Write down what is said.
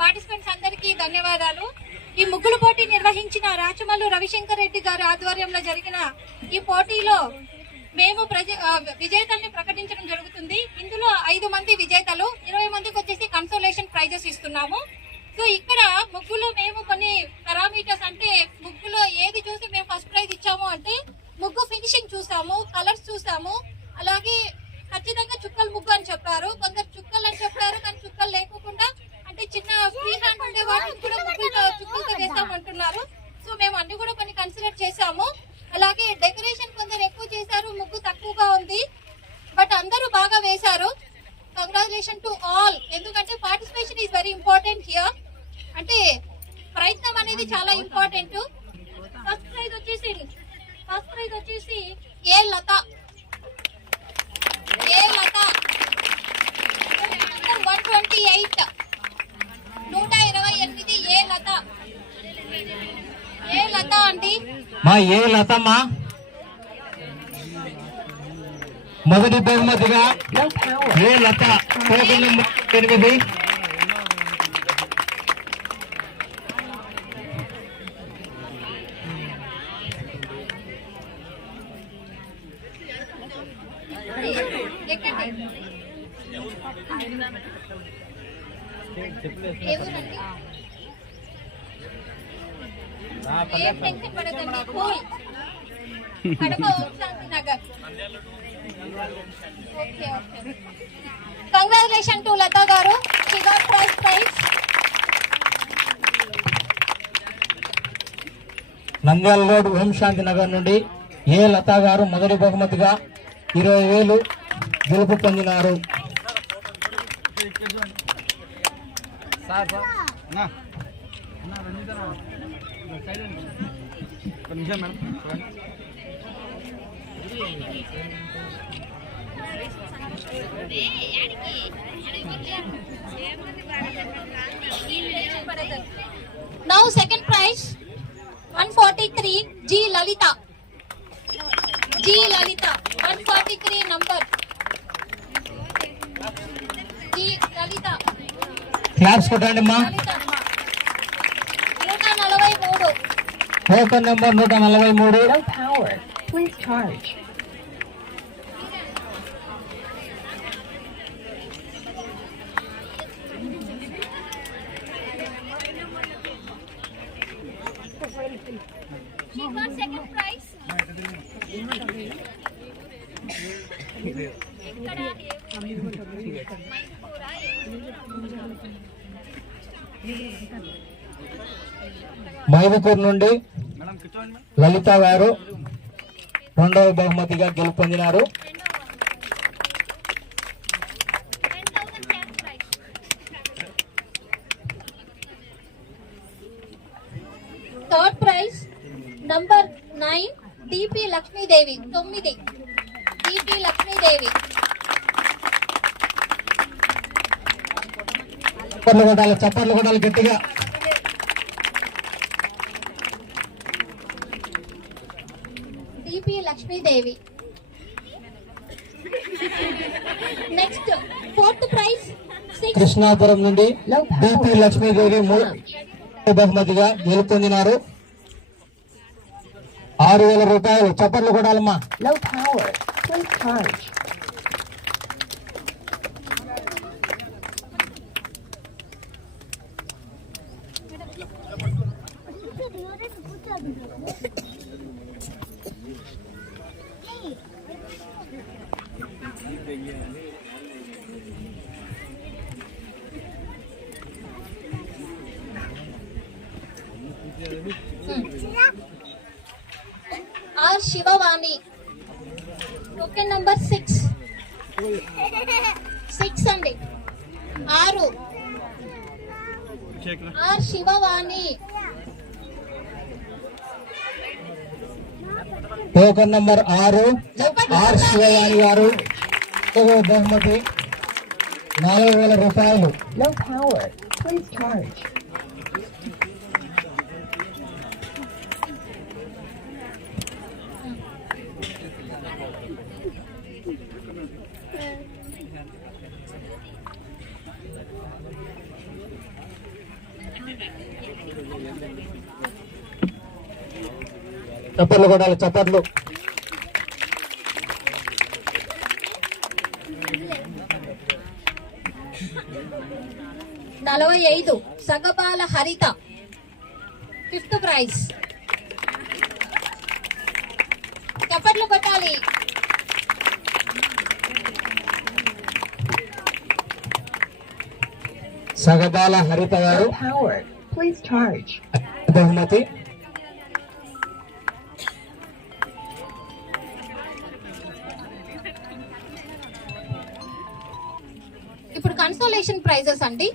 Participants అందరికీ ధన్యవాదాలు. ఈ ముగ్గుల పోటీ నిర్వహించిన రాచమల్లు రవిశంకర్ రెడ్డి గారి ఆధ్వర్యంలో జరిగిన ఈ పోటీలో మేము విజేతల్ని ప్రకటించడం జరుగుతుంది. ఇందులో 5 మంది విజేతలు, 20 మందికి వచ్చేసి కన్సోలేషన్ ప్రైజెస్ ఇస్తున్నాము. సో ఇక్కడ ముగ్గులో మేము కొన్ని పారామీటర్స్, అంటే ముగ్గులో ఏది చూసి మేము ఫస్ట్ ప్రైజ్ ఇచ్చాము అంటే ముగ్గు ఫినిషింగ్ చూసాము, కలర్స్ చూసాము, అలాగే ఖచ్చితంగా చుక్కలు ముగ్గు అని చెప్పారు. కొందరు చుక్కలు అని చెప్పారు, కానీ చుక్కలు లేకుండా అంటే చిన్న ఫ్రీ హ్యాండ్ ఉండే వాటిని కూడా ముగ్గులతో చుక్కలతో వేసామంటున్నారు. సో మేము అన్ని కూడా కొన్ని కన్సిడర్ చేసాము. అలాగే డెకరేషన్ కొందరు ఎక్కువ చేశారు, ముగ్గు తక్కువగా ఉంది, బట్ అందరూ బాగా వేశారు. Congratulation to all. ఎందుకంటే participation is very important here. అంటే ప్రయత్నం అనేది చాలా ఇంపార్టెంట్. ఫస్ట్ ప్రైజ్ వచ్చేసి ఏ లత 128 ఏ లత అండి. మా ఏ లతమ్మా మొదటి బహుమతిగా A Latha token number 8. Congratulation to Latha గారు. She got prize. Nandyal road Om Shanti Nagar నుండి ఏ లతా గారు మొదటి బహుమతిగా 20,000 గెలుపు పొందినారు. Now second prize 143 G Lalita 143 number G Lalita. Claps కొట్టండి అమ్మా. 143 token number 143. Please charge. She got second prize. Mydukur నుండి లలిత గారు రెండవ బహుమతిగా గెలుపొందినారు. Third prize number 9 DP Lakshmidevi 9 DP Lakshmidevi. చప్పట్లు కొట్టాలి గట్టిగా. DP Lakshmidevi. Next fourth prize Krishnapuram నుండి DP లక్ష్మీదేవి బహుమతిగా గెలుపొందినారు. 6,000 రూపాయలు. చప్పట్లు కొట్టాలమ్మా. Low power. Please charge. R Shivavani token number 6 అండి. 6 R Shivavani token number 6 R Shivavani గారు బహుమతి 4,000 రూపాయలు. Low power. Please charge. చప్పట్లు కొట్టాలి, చప్పట్లు. నలభై ఐదు సగబాల హరిత 5th ప్రైజ్. చప్పట్లు కొట్టాలి. సగబాల హరిత గారు Howard, please charge. బహుమతి. ఇప్పుడు కన్సోలేషన్ ప్రైజెస్ అండి.